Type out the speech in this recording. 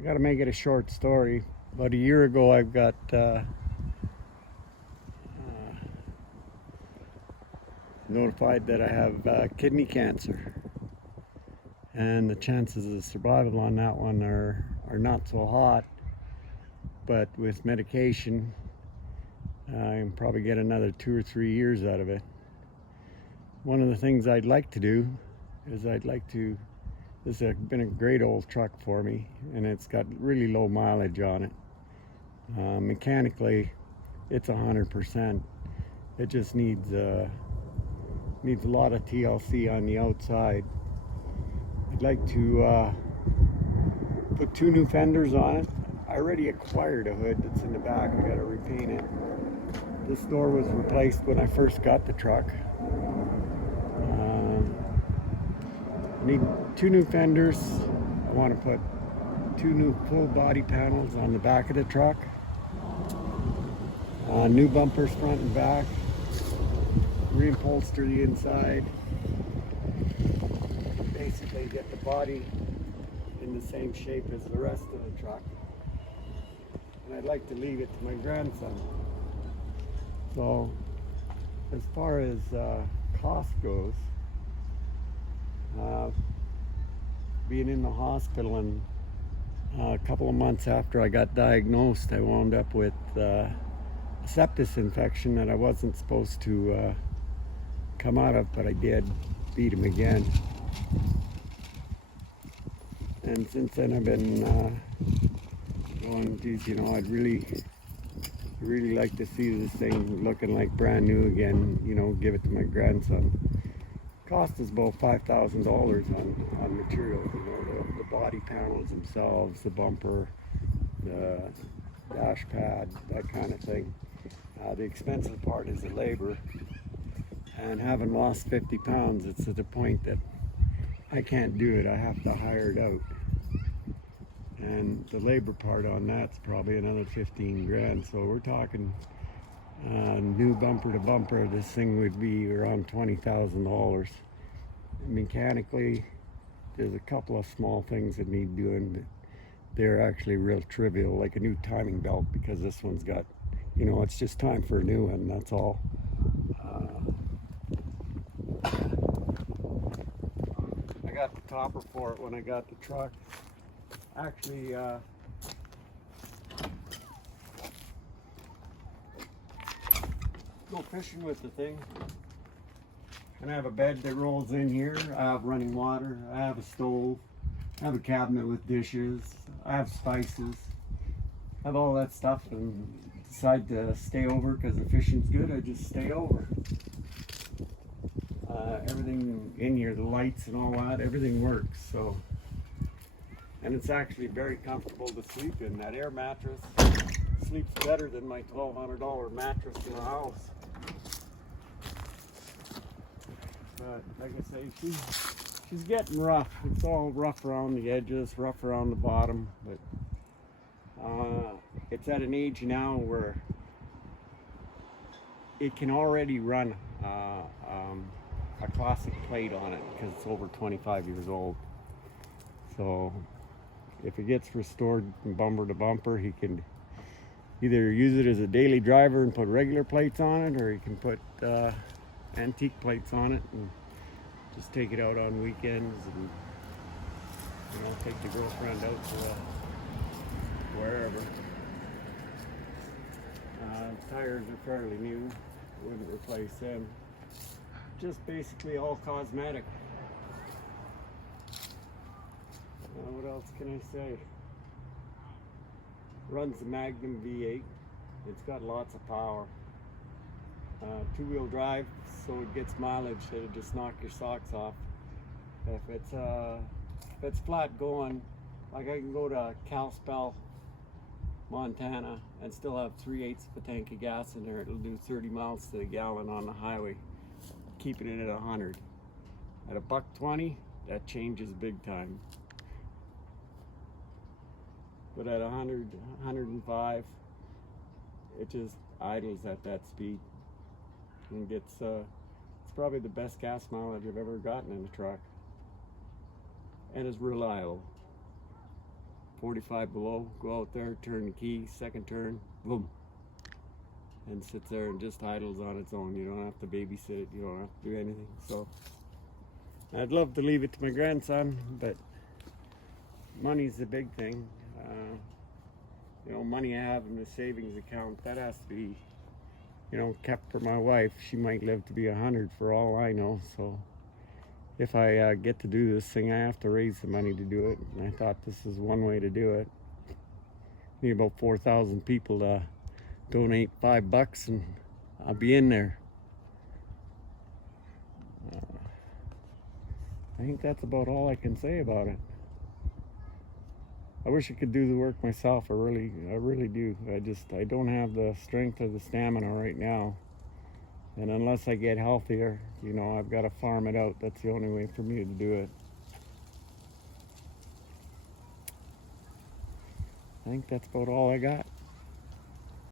I got to make it a short story. About a year ago, I got notified that I have kidney cancer, and the chances of survival on that one are not so hot. But with medication, I can probably get another 2 or 3 years out of it. One of the things I'd like to do is this has been a great old truck for me, and it's got really low mileage on it. Mechanically, it's 100%. It just needs a lot of TLC on the outside. I'd like to put 2 new fenders on it. I already acquired a hood that's in the back. I got to repaint it. This door was replaced when I first got the truck. I need 2 new fenders. I want to put 2 new full body panels on the back of the truck. New bumpers front and back. Reupholster the inside. Basically get the body in the same shape as the rest of the truck. And I'd like to leave it to my grandson. So as far as cost goes, being in the hospital, and a couple of months after I got diagnosed, I wound up with a sepsis infection that I wasn't supposed to come out of, but I did. Beat him again. And since then I've been going, geez, I'd really like to see this thing looking like brand new again, give it to my grandson. Cost us about $5,000 on materials, the body panels themselves, the bumper, the dash pad, that kind of thing. The expensive part is the labor, and having lost 50 pounds, it's at the point that I can't do it. I have to hire it out, and the labor part on that's probably another 15 grand. So we're talking new bumper to bumper, this thing would be around $20,000. Mechanically, there's a couple of small things that need doing, but they're actually real trivial, like a new timing belt, because this one's got, it's just time for a new one, that's all. I got the topper for it when I got the truck. Actually, go fishing with the thing. And I have a bed that rolls in here. I have running water. I have a stove. I have a cabinet with dishes. I have spices. I have all that stuff, and decide to stay over because the fishing's good. I just stay over. Everything in here, the lights and all that, everything works. So, and it's actually very comfortable to sleep in. That air mattress sleeps better than my $1,200 mattress in the house. But like I say, she's getting rough. It's all rough around the edges, rough around the bottom, but it's at an age now where it can already run a classic plate on it because it's over 25 years old. So if it gets restored from bumper to bumper, he can either use it as a daily driver and put regular plates on it, or he can put antique plates on it and just take it out on weekends, and take the girlfriend out to wherever. Tires are fairly new. Wouldn't replace them. Just basically all cosmetic. What else can I say? Runs the Magnum V8. It's got lots of power. 2-wheel drive, so it gets mileage that'll just knock your socks off. If it's flat going, like I can go to Kalispell, Montana, and still have 3/8 of a tank of gas in there. It'll do 30 miles to the gallon on the highway, keeping it at 100. At $1.20, that changes big time. But at 100, 105, it just idles at that speed. And it's probably the best gas mileage I've ever gotten in a truck, and is reliable. 45 below, go out there, turn the key, second turn, boom, and sits there and just idles on its own. You don't have to babysit it, you don't have to do anything. So I'd love to leave it to my grandson, but money's the big thing. You know, money I have in the savings account, that has to be, you know, kept for my wife. She might live to be 100 for all I know. So if I get to do this thing, I have to raise the money to do it. And I thought this is one way to do it. Need about 4,000 people to donate $5 and I'll be in there. I think that's about all I can say about it. I wish I could do the work myself. I really do. I don't have the strength or the stamina right now. And unless I get healthier, you know, I've got to farm it out. That's the only way for me to do it. I think that's about all I got.